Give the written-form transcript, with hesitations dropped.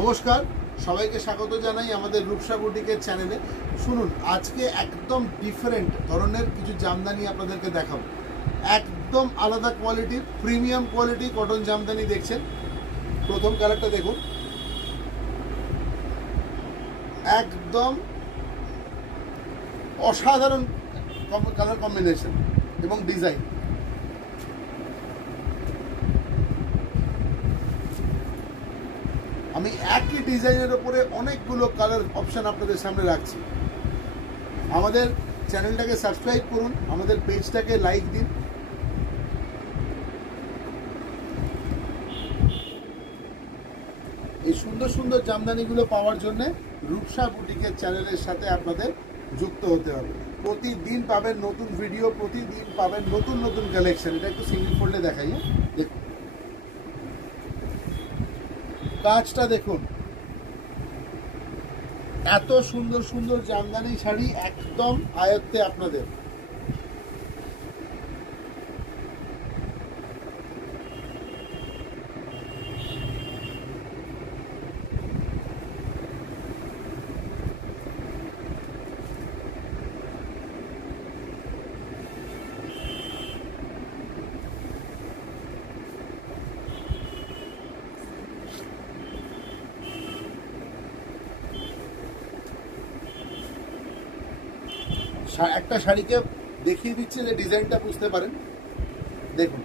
নমস্কার, সবাইকে স্বাগত জানাই আমাদের রূপসা বুটিকের চ্যানেলে। শুনুন, আজকে একদম ডিফারেন্ট ধরনের কিছু জামদানি আপনাদেরকে দেখাবো। একদম আলাদা কোয়ালিটির প্রিমিয়াম কোয়ালিটি কটন জামদানি দেখছেন। প্রথম কালারটা দেখুন, একদম অসাধারণ কালার কম্বিনেশন এবং ডিজাইন। আমি একই ডিজাইনের ওপরে অনেকগুলো কালার অপশন আপনাদের সামনে রাখছি। আমাদের চ্যানেলটাকে সাবস্ক্রাইব করুন, আমাদের পেজটাকে লাইক দিন। এই সুন্দর সুন্দর জামদানিগুলো পাওয়ার জন্য রূপসা বুটিকের চ্যানেলের সাথে আপনাদের যুক্ত হতে হবে। প্রতিদিন পাবেন নতুন ভিডিও, প্রতিদিন পাবেন নতুন নতুন কালেকশন। এটা একটু সিঙ্গেল ফোল্ডে দেখাই। দেখুন কাজটা, দেখুন এত সুন্দর সুন্দর জামদানি শাড়ি একদম আয়ত্তে আপনাদের। একটা শাড়িকে দেখিয়ে দিচ্ছে যে ডিজাইনটা বুঝতে পারেন। দেখুন